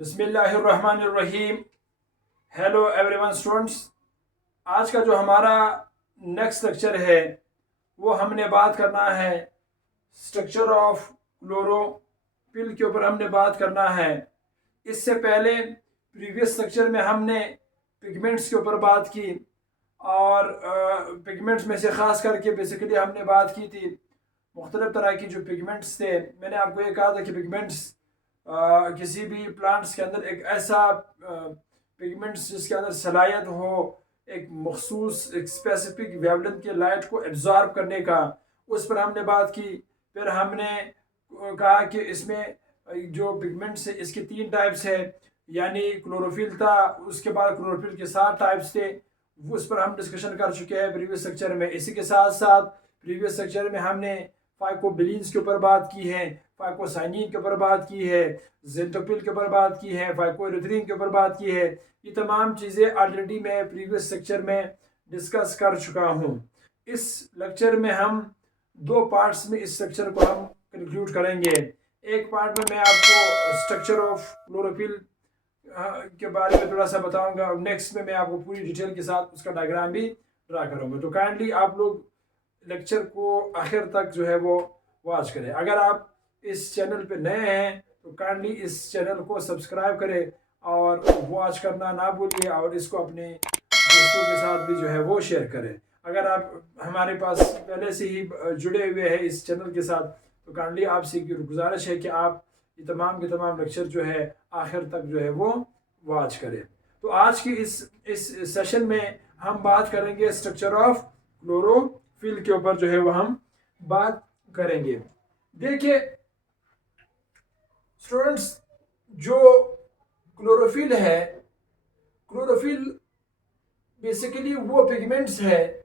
बिस्मिल्लाहिर्रहमानिर्रहीम। Hello everyone students, आज का जो हमारा नेक्स्ट लेक्चर है वो हमने बात करना है स्ट्रक्चर ऑफ क्लोरोफिल के ऊपर हमने बात करना है। इससे पहले प्रीवियस लेक्चर में हमने पिगमेंट्स के ऊपर बात की और पिगमेंट्स में से ख़ास करके बेसिकली हमने बात की थी मुख्तलिफ़ तरह की जो पिगमेंट्स थे। मैंने आपको ये कहा था कि पिगमेंट्स किसी भी प्लांट्स के अंदर एक ऐसा पिगमेंट्स जिसके अंदर सलाहियत हो एक मखसूस एक स्पेसिफिक वेवलेंथ की लाइट को एब्जॉर्ब करने का, उस पर हमने बात की। फिर हमने कहा कि इसमें जो पिगमेंट्स है इसके 3 टाइप्स है, यानी क्लोरोफिल था, उसके बाद क्लोरोफिल के 7 टाइप्स थे, उस पर हम डिस्कशन कर चुके हैं प्रीवियस लेक्चर में। इसी के साथ साथ प्रीवियस लेक्चर में हमने फाइकोबिलीन्स के ऊपर बात की है, फाइकोसाइनिन के ऊपर बात की है, जेंटोपिल के ऊपर बात की है, फाइकोएरिथ्रिन के ऊपर बात की है। ये तमाम चीज़ें ऑलरेडी मैं प्रीवियस लेक्चर में डिस्कस कर चुका हूँ। इस लेक्चर में हम 2 पार्ट्स में इस लेक्चर को हम कंक्लूड करेंगे। एक पार्ट में मैं आपको स्ट्रक्चर ऑफ क्लोरोफिल के बारे में थोड़ा सा बताऊंगा और नेक्स्ट में मैं आपको पूरी डिटेल के साथ उसका डायग्राम भी ड्रा करूंगा। तो काइंडली आप लोग लेक्चर को आखिर तक जो है वो वॉच करें। अगर आप इस चैनल पे नए हैं तो काइंडली इस चैनल को सब्सक्राइब करें और वॉच करना ना भूलिए और इसको अपने दोस्तों के साथ भी जो है वो शेयर करें। अगर आप हमारे पास पहले से ही जुड़े हुए हैं इस चैनल के साथ तो काइंडली आपसे गुजारिश है कि आप ये तमाम के तमाम लेक्चर जो है आखिर तक जो है वो वॉच करें। तो आज की इस सेशन में हम बात करेंगे स्ट्रक्चर ऑफ क्लोरोफिल के ऊपर जो है वो हम बात करेंगे। देखिए स्टूडेंट्स, जो क्लोरोफिल है, क्लोरोफिल बेसिकली वो पिगमेंट्स है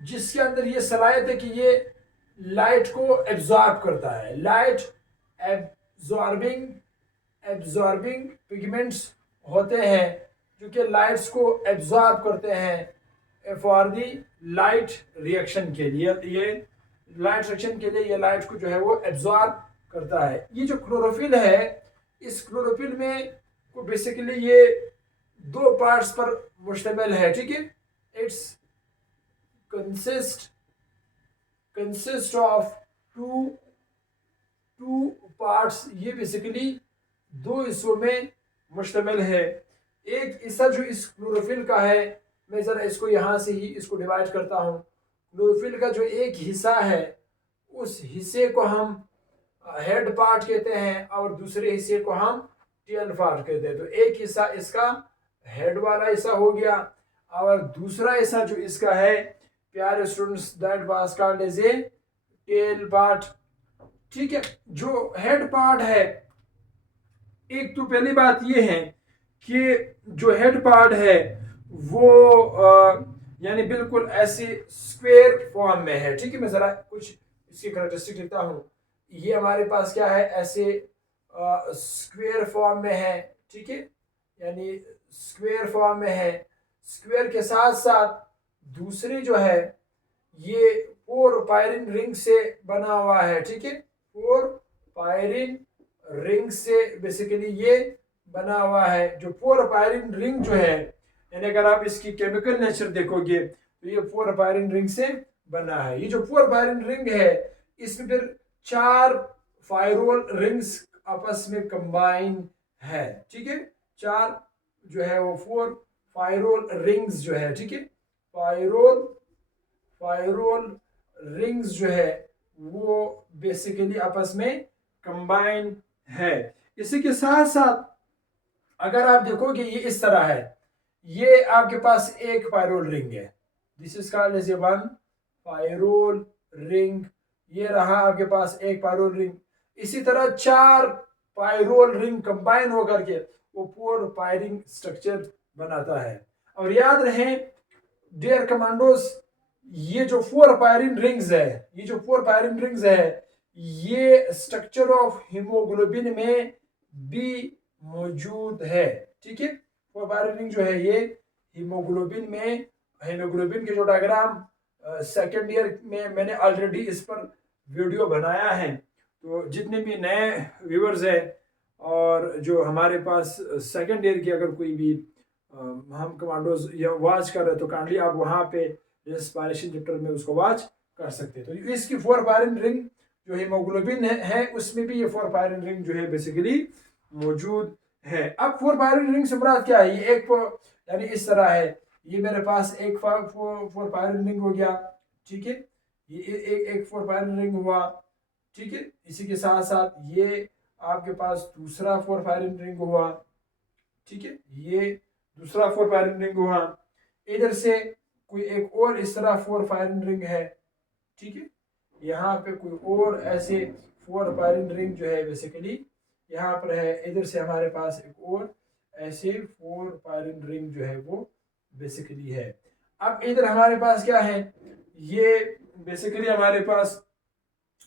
जिसके अंदर ये सलाहियत है कि ये लाइट को एब्जॉर्ब करता है। लाइट एब्जॉर्बिंग पिगमेंट्स होते हैं जो कि लाइट्स को एब्जॉर्ब करते हैं फॉर दी लाइट रिएक्शन के लिए। ये लाइट रिएक्शन के लिए ये लाइट को जो है वो एब्जॉर्ब करता है। ये जो क्लोरोफिल है, इस क्लोरोफिल में को बेसिकली ये 2 पार्ट्स पर मुश्तमिल है, ठीक है। It's consist of two parts. ये बेसिकली 2 हिस्सों में मुश्तमिल है। एक हिस्सा जो इस क्लोरोफिल का है, मैं ज़रा इसको यहाँ से ही इसको डिवाइड करता हूँ। क्लोरोफिल का जो एक हिस्सा है उस हिस्से को हम हेड पार्ट कहते हैं और दूसरे हिस्से को हम टेल पार्ट कहते हैं। तो एक हिस्सा इसका हेड वाला हिस्सा हो गया और दूसरा हिस्सा जो इसका है, प्यारे students, that was called as a tail part, ठीक है। जो हेड पार्ट है, एक तो पहली बात ये है कि जो हेड पार्ट है वो यानी बिल्कुल ऐसी स्क्वायर फॉर्म में है, ठीक है। मैं ज़रा कुछ इसकी कैरेक्टरिस्टिक लिखता हूँ। ये हमारे पास क्या है, ऐसे स्क्वायर फॉर्म में है, ठीक है, यानी स्क्वायर फॉर्म में है। स्क्वायर के साथ साथ दूसरी जो है ये 4 पायरिन रिंग से बना हुआ है, ठीक है। 4 पायरिन रिंग से बेसिकली ये बना हुआ है। जो 4 पायरिन रिंग जो है, यानी अगर आप इसकी केमिकल नेचर देखोगे तो ये 4 पायरिन रिंग से बना है। ये जो 4 पायरिन रिंग है इसमें फिर 4 फायरोल रिंग्स आपस में कंबाइन है, ठीक है। 4 जो है वो 4 फायरोल रिंग्स जो है, ठीक है। फायरोल रिंग्स जो है वो बेसिकली आपस में कंबाइन है। इसी के साथ साथ अगर आप देखोगे ये इस तरह है, ये आपके पास एक पायरोल रिंग है, this is called as a one pyrrole ring. ये रहा आपके पास एक पायरोल रिंग। इसी तरह 4 पायरोल रिंग कंबाइन होकर के वो 4 पायरिंग स्ट्रक्चर बनाता है। और याद रहे डियर कमांडोज, ये जो 4 पायरिन रिंग्स है, ये जो 4 पायरिन रिंग्स है, ये स्ट्रक्चर ऑफ हीमोग्लोबिन में भी मौजूद है, ठीक है। 4 पायरिन रिंग जो है ये हीमोग्लोबिन में, हीमोग्लोबिन के जो डायग्राम सेकेंड ईयर में मैंने ऑलरेडी इस पर वीडियो बनाया है। तो जितने भी नए व्यूअर्स हैं और जो हमारे पास सेकंड ईयर की अगर कोई भी हम कमांडोज या वॉच कर रहे हैं तो काइंडली आप वहाँ पे रेस्पिरेशन चैप्टर में उसको वॉच कर सकते हैं। तो इसकी 4 पायरिन रिंग जो हीमोग्लोबिन है उसमें भी ये 4 पायरिन रिंग जो है बेसिकली मौजूद है। अब 4 पायरिन रिंग से मुराद क्या है? ये एक यानी इस तरह है, ये मेरे पास एक 4 पायरिन रिंग हो गया, ठीक है, ये एक 4 पायरिन रिंग हुआ, ठीक है। इसी के साथ साथ ये आपके पास दूसरा 4 पायरिन रिंग हुआ, ठीक है, ये दूसरा 4 पायरिन रिंग हुआ। इधर से कोई एक और इस तरह 4 पायरिन रिंग है, ठीक है। यहाँ पे कोई और ऐसे 4 पायरिन रिंग जो है बेसिकली यहाँ पर है। इधर से हमारे पास एक और ऐसे 4 पायरिन रिंग जो है वो बेसिकली है। अब इधर हमारे पास क्या है? ये बेसिकली हमारे पास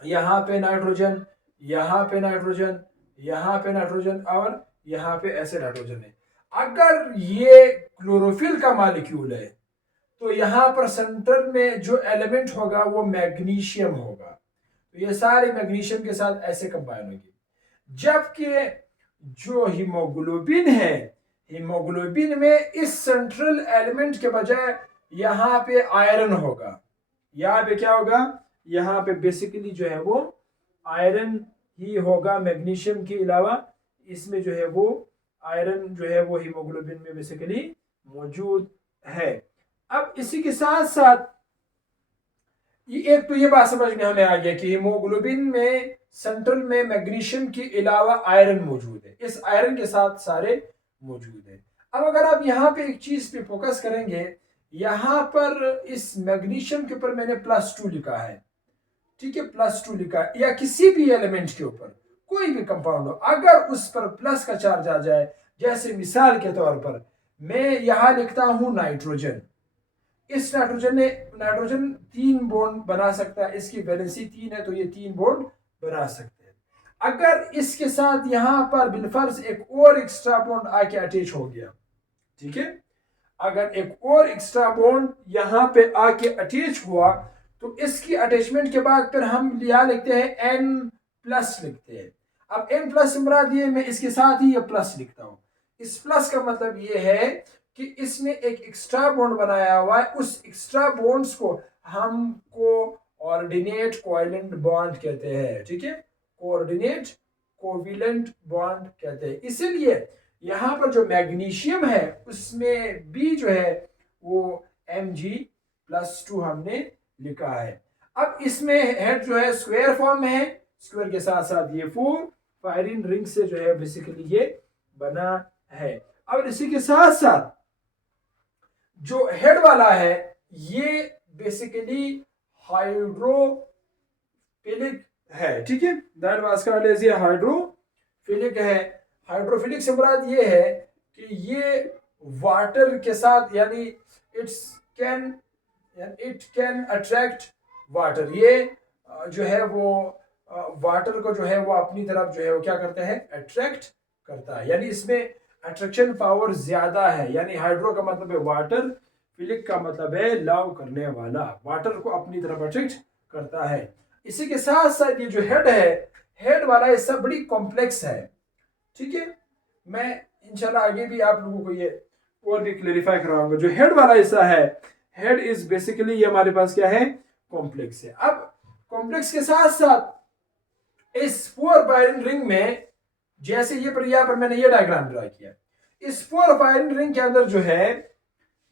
यहाँ पे नाइट्रोजन, यहाँ पे नाइट्रोजन, यहाँ पे नाइट्रोजन और यहाँ पे ऐसे नाइट्रोजन है। अगर ये क्लोरोफिल का मॉलिक्यूल है तो यहाँ पर सेंटर में जो एलिमेंट होगा वो मैग्नीशियम होगा, तो ये सारे मैग्नीशियम के साथ ऐसे कंबाइन होंगे। जबकि जो हीमोग्लोबिन है, हीमोग्लोबिन में इस सेंट्रल एलिमेंट के बजाय यहाँ पे आयरन होगा। यहाँ पे क्या होगा? यहाँ पे बेसिकली जो है वो आयरन ही होगा, मैग्नीशियम के अलावा इसमें जो है वो आयरन जो है वो हीमोग्लोबिन में बेसिकली मौजूद है। अब इसी के साथ साथ एक तो ये बात समझ में हमें आ गया कि हीमोग्लोबिन में सेंट्रल में मैग्नीशियम के अलावा आयरन मौजूद है, इस आयरन के साथ सारे मौजूद है। अब अगर आप यहाँ पे एक चीज पे फोकस करेंगे, यहाँ पर इस मैग्नीशियम के ऊपर मैंने +2 लिखा है, ठीक है, +2 लिखा है, या किसी भी एलिमेंट के ऊपर कोई भी कंपाउंड हो, अगर उस पर प्लस का चार्ज आ जाए, जैसे मिसाल के तौर पर मैं यहां लिखता हूं नाइट्रोजन, इस नाइट्रोजन 3 बॉन्ड बना सकता है, इसकी वैलेंसी 3 है तो ये 3 बॉन्ड बना सकते हैं। अगर इसके साथ यहां पर बिलफर्ज एक और एक्स्ट्रा बॉन्ड आके अटैच हो गया, ठीक है, अगर एक और एक्स्ट्रा बॉन्ड यहां पे आके अटैच हुआ तो इसकी अटैचमेंट के बाद फिर हम यहां लिखते हैं N+ लिखते हैं। अब N+ मुराद ये मैं इसके साथ ही ये प्लस लिखता हूं। इस प्लस का मतलब ये है कि इसने एक एक्स्ट्रा बॉन्ड बनाया हुआ है, उस एक्स्ट्रा बॉन्ड्स को हम कोऑर्डिनेट कोवैलेंट बॉन्ड कहते हैं, ठीक है, कोऑर्डिनेट कोवैलेंट बॉन्ड कहते हैं। इसीलिए यहाँ पर जो मैग्नीशियम है उसमें भी जो है वो Mg+2 हमने लिखा है। अब इसमें हेड जो है स्क्वायर फॉर्म में है, स्क्वायर के साथ साथ ये 4 पायरिन रिंग से जो है बेसिकली ये बना है। अब इसी के साथ साथ जो हेड वाला है ये बेसिकली हाइड्रोफिलिक है, ठीक है, दैट वाज कॉल्ड एज ये हाइड्रोफिलिक है। हाइड्रोफिलिक से मुराद ये है कि ये वाटर के साथ यानी इट कैन अट्रैक्ट वाटर, ये जो है वो वाटर को जो है वो अपनी तरफ जो है वो क्या करता है, अट्रैक्ट करता है, यानी इसमें अट्रैक्शन पावर ज्यादा है। यानी हाइड्रो का मतलब है वाटर, फिलिक का मतलब है लव करने वाला, वाटर को अपनी तरफ अट्रैक्ट करता है। इसी के साथ साथ ये जो हेड है, हेड वाला हिस्सा बड़ी कॉम्प्लेक्स है, ठीक है, मैं इंशाल्लाह आगे भी आप लोगों को ये और भी क्लेरिफाई कराऊंगा। जो हेड वाला हिस्सा है, हेड इज बेसिकली ये हमारे पास क्या है, कॉम्प्लेक्स है। अब कॉम्प्लेक्स के साथ साथ इस 4 पायरिन रिंग में, जैसे ये पर यहाँ पर मैंने ये डायग्राम ड्रा किया, इस 4 पायरिन रिंग के अंदर जो है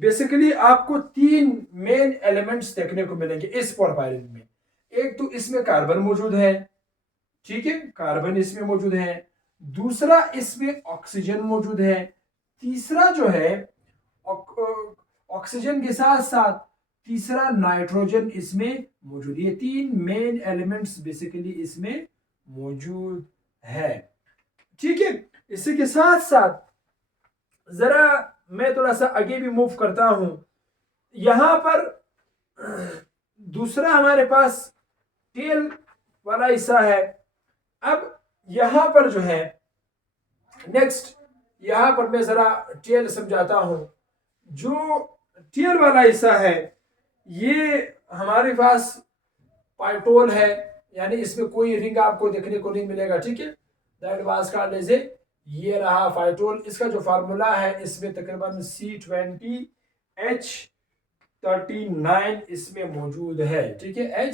बेसिकली आपको 3 मेन एलिमेंट्स देखने को मिलेंगे इस 4 पायरिन में। एक तो इसमें कार्बन मौजूद है, ठीक है, कार्बन इसमें मौजूद है। दूसरा इसमें ऑक्सीजन मौजूद है। तीसरा जो है ऑक्सीजन के साथ साथ तीसरा नाइट्रोजन इसमें मौजूद। ये 3 मेन एलिमेंट्स बेसिकली इसमें मौजूद है, ठीक है। इसी के साथ साथ जरा मैं थोड़ा सा आगे भी मूव करता हूं। यहां पर दूसरा हमारे पास टेल वाला हिस्सा है। अब यहां पर जो है नेक्स्ट, यहां पर मैं जरा टेल समझाता हूं। जो टेल वाला हिस्सा है ये हमारे पास पाइटोल है, यानी इसमें कोई रिंग आपको देखने को नहीं मिलेगा, ठीक है, that was called as a, ये रहा फाइटोल। इसका जो फार्मूला है इसमें तकरीबन C20H39 इसमें मौजूद है, ठीक है।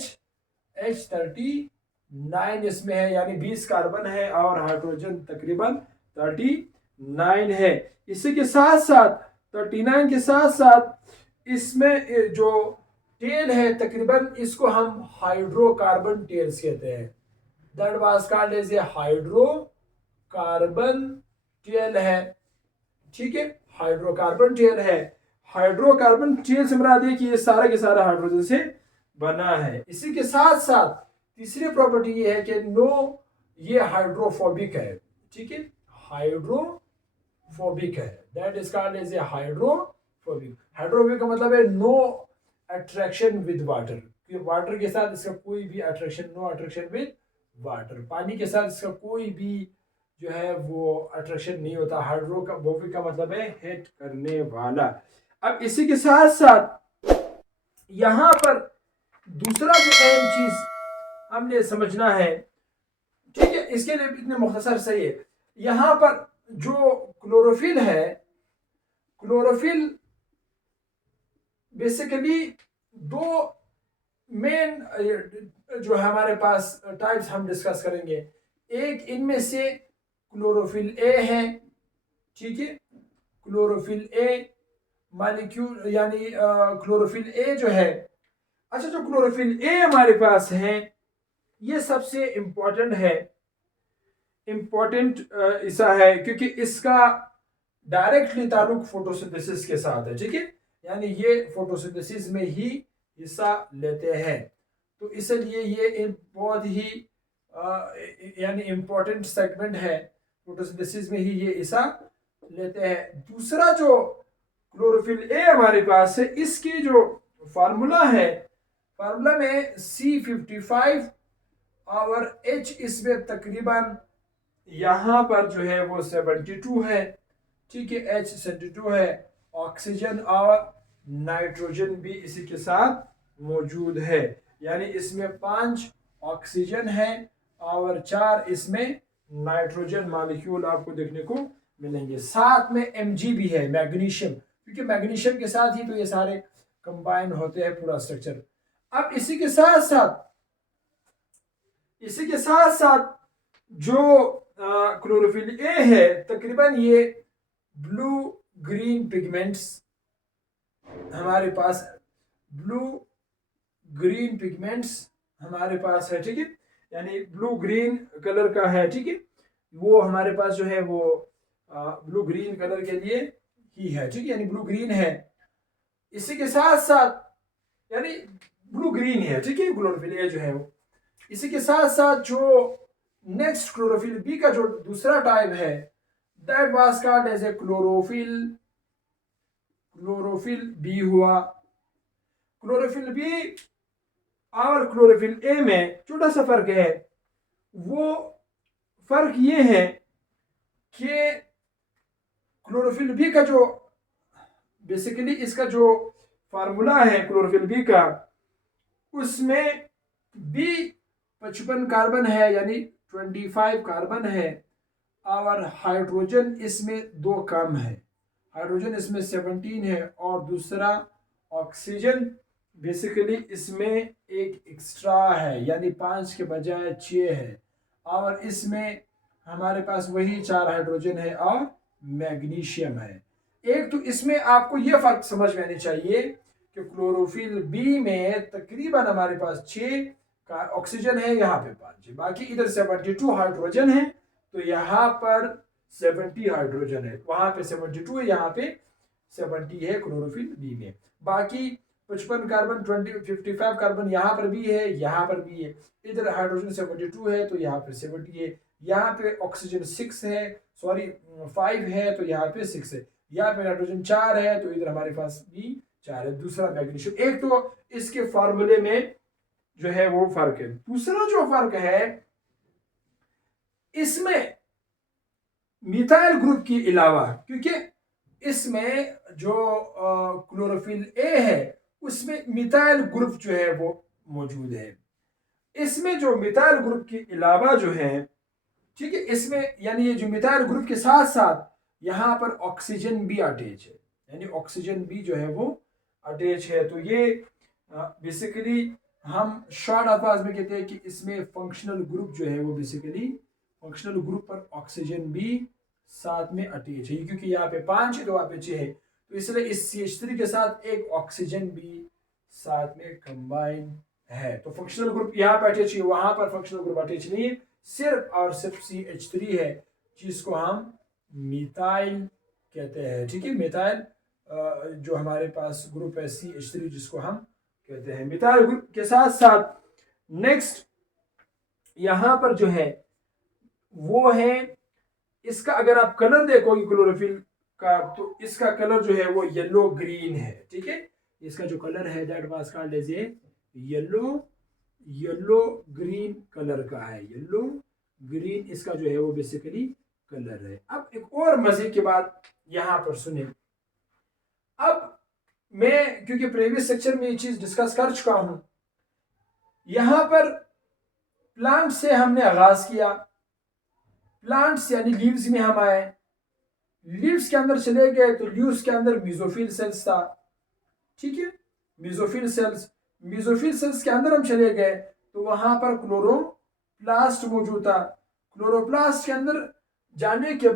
H39 इसमें है, यानी 20 कार्बन है और हाइड्रोजन तकरीबन 39 है। इसी के साथ साथ 39 के साथ साथ इसमें जो टेल है तकरीबन, इसको हम हाइड्रोकार्बन टेल्स कहते हैं। That was called as a hydrocarbon tail है, ठीक है। हाइड्रोकार्बन टेल है। हाइड्रोकार्बन टेल से मुराद है कि ये सारा के सारा हाइड्रोजन से बना है। इसी के साथ साथ तीसरी प्रॉपर्टी ये है कि ये हाइड्रोफोबिक है, ठीक है। हाइड्रोफोबिक है, that is called as a hydrophobic. Hydrophobic का मतलब है no attraction with water, water के साथ इसका कोई भी attraction, no attraction with water, पानी के साथ इसका कोई भी जो है वो अट्रैक्शन नहीं होता। हाइड्रोफोबिक का मतलब है हिट करने वाला। अब इसी के साथ साथ यहां पर दूसरा जो अहम चीज हमने समझना है, ठीक है, इसके लिए इतने मुख्तसर सही है। यहां पर जो क्लोरोफिल है, क्लोरोफिल बेसिकली दो मेन जो हमारे पास टाइप्स हम डिस्कस करेंगे। एक इनमें से क्लोरोफिल ए है, ठीक है। क्लोरोफिल ए मॉलिक्यूल यानी क्लोरोफिल ए जो है, अच्छा जो क्लोरोफिल ए हमारे पास है ये सबसे इंपॉर्टेंट है, इंपॉर्टेंट ऐसा है क्योंकि इसका डायरेक्टली ताल्लुक फोटोसिंथेसिस के साथ है, ठीक है। यानी ये फोटोसिंथेसिस में ही हिस्सा लेते हैं, तो इसलिए ये बहुत ही यानी इंपॉर्टेंट सेगमेंट है, फोटोसिंथेसिस में ही ये हिस्सा लेते हैं। दूसरा जो क्लोरोफिल ए हमारे पास है, इसकी जो फार्मूला है, फार्मूला में C55 और H इसमें तकरीबन यहां पर जो है वो 72 है, ठीक है। H 72 है। ऑक्सीजन और नाइट्रोजन भी इसी के साथ मौजूद है, यानी इसमें 5 ऑक्सीजन है और 4 इसमें नाइट्रोजन मॉलिक्यूल आपको देखने को मिलेंगे। साथ में Mg भी है, मैग्नीशियम, क्योंकि मैग्नीशियम के साथ ही तो ये सारे कंबाइन होते हैं पूरा स्ट्रक्चर। अब इसी के साथ साथ जो क्लोरोफिल ए है तकरीबन ये ब्लू ग्रीन पिगमेंट्स हमारे पास, ब्लू ग्रीन पिगमेंट्स हमारे पास है, ठीक है। यानी ब्लू ग्रीन कलर का है, ठीक है। वो हमारे पास जो है वो ब्लू ग्रीन कलर के लिए ही है, ठीक है, यानी ब्लू ग्रीन है। इसी के साथ साथ यानी ब्लू ग्रीन है, ठीक है, क्लोरोफिल ए जो है वो। इसी के साथ साथ जो नेक्स्ट क्लोरोफिल बी का जो दूसरा टाइप है, that was called as a chlorophyll b हुआ। क्लोरोफिल बी और क्लोरोफिल ए में छोटा सा फर्क है। वो फर्क ये है कि क्लोरोफिल बी का जो बेसिकली इसका जो फार्मूला है क्लोरोफिल बी का, उसमें बी 55 कार्बन है, यानी 25 कार्बन है और हाइड्रोजन इसमें 2 कम है। हाइड्रोजन इसमें 17 है और दूसरा ऑक्सीजन बेसिकली इसमें एक एक्स्ट्रा है, यानी 5 के बजाय 6 है और इसमें हमारे पास वही 4 हाइड्रोजन है और मैग्नीशियम है। एक तो इसमें आपको यह फर्क समझ में आनी चाहिए कि क्लोरोफिल बी में तकरीबन हमारे पास 6 का ऑक्सीजन है, यहाँ पे 5 है, बाकी इधर 72 हाइड्रोजन है, तो यहाँ पर 70 हाइड्रोजन है, वहां पे 72 है, यहाँ पे 70 है क्लोरोफिल बी में। बाकी 55 कार्बन 55 कार्बन यहाँ पर भी है, यहाँ पर भी है। इधर हाइड्रोजन 72 है तो यहाँ पे 70 है, यहाँ पे ऑक्सीजन 6 है, सॉरी 5 है तो यहाँ पे 6 है, यहाँ पे नाइट्रोजन 4 है तो इधर हमारे पास भी 4 है। दूसरा मैग्नीशियम। एक तो इसके फॉर्मूले में जो है वो फर्क है। दूसरा जो फर्क है, इसमें मिथाइल ग्रुप के अलावा, क्योंकि इसमें जो क्लोरोफिल ए है उसमें मिथाइल ग्रुप जो है वो मौजूद है। इसमें जो मिथाइल ग्रुप के अलावा जो है ठीक है। इसमें यानी ये जो मिथाइल ग्रुप के साथ साथ यहाँ पर ऑक्सीजन भी अटैच है, यानी ऑक्सीजन भी जो है वो अटैच है। तो ये बेसिकली हम शॉर्ट अल्फाज में कहते हैं कि इसमें फंक्शनल ग्रुप जो है वो बेसिकली फंक्शनल ग्रुप पर ऑक्सीजन भी साथ में अटैच है, क्योंकि यहाँ पे 5 है तो वहाँ पे 6 है, तो इसलिए इस CH3 के साथ एक ऑक्सीजन भी साथ में कंबाइन है। तो फंक्शनल ग्रुप यहाँ पे अटैच है, वहां पर फंक्शनल ग्रुप अटैच नहीं है, सिर्फ और सिर्फ CH3 है जिसको हम मिथाइल कहते हैं। ठीक है, मिथाइल जो हमारे पास ग्रुप है CH3 जिसको हम कहते हैं। मिथाइल ग्रुप के साथ साथ नेक्स्ट यहां पर जो है वो है इसका, अगर आप कलर देखोगे क्लोरोफिल का तो इसका कलर जो है वो येलो ग्रीन है। ठीक है, इसका जो कलर है that was called as a yellow green colour का है, येलो ग्रीन इसका जो है वो बेसिकली कलर है। अब एक और मजे की बात यहां पर सुने, अब मैं क्योंकि प्रीवियस सेक्शन में ये चीज डिस्कस कर चुका हूं, यहां पर प्लांट से हमने आगाज किया, प्लांट्स यानी लीव्स में हम आए, लीव्स के अंदर चले गए तो लीव्स के अंदर मेसोफिल सेल्स था। ठीक है, मेसोफिल सेल्स के अंदर हम चले गए तो वहां पर क्लोरोप्लास्ट मौजूद था। क्लोरोप्लास्ट के अंदर जाने के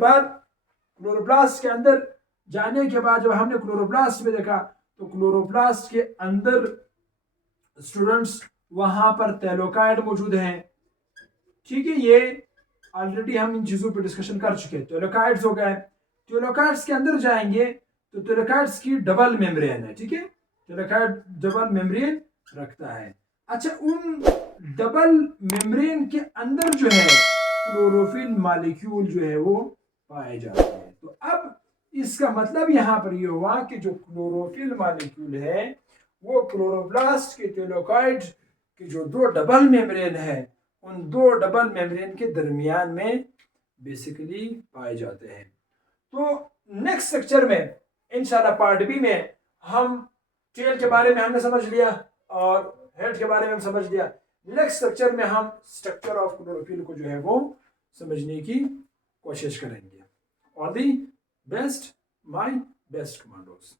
बाद जब हमने क्लोरोप्लास्ट में देखा तो क्लोरोप्लास्ट के अंदर स्टूडेंट्स वहां पर थैलोकाइड मौजूद हैं। ठीक है, ये ऑलरेडी हम इन चीजों पर डिस्कशन कर चुके हैं। थैलोकाइड्स हो गए, थैलोकाइड्स के अंदर जाएंगे तो थैलोकाइड्स की डबल मेम्ब्रेन है। ठीक है, थैलोकाइड डबल मेम्ब्रेन रखता है। अच्छा, उन डबल मेम्ब्रेन के अंदर जो है क्लोरोफिल मॉलिक्यूल जो है वो पाए जाते हैं। तो अब इसका मतलब यहां पर ये हुआ कि जो क्लोरोफिल मॉलिक्यूल है वो क्लोरोप्लास्ट के थैलोकाइड की जो 2 डबल मेम्ब्रेन है उन 2 डबल मेम्ब्रेन के दरमियान में बेसिकली पाए जाते हैं। तो नेक्स्ट स्ट्रक्चर में इंशाल्लाह पार्ट बी में हम टेल के बारे में हमने समझ लिया और हेड के बारे में हम समझ लिया। नेक्स्ट स्ट्रक्चर में हम स्ट्रक्चर ऑफ क्लोरोफिल को जो है वो समझने की कोशिश करेंगे। All the best, my best commandos.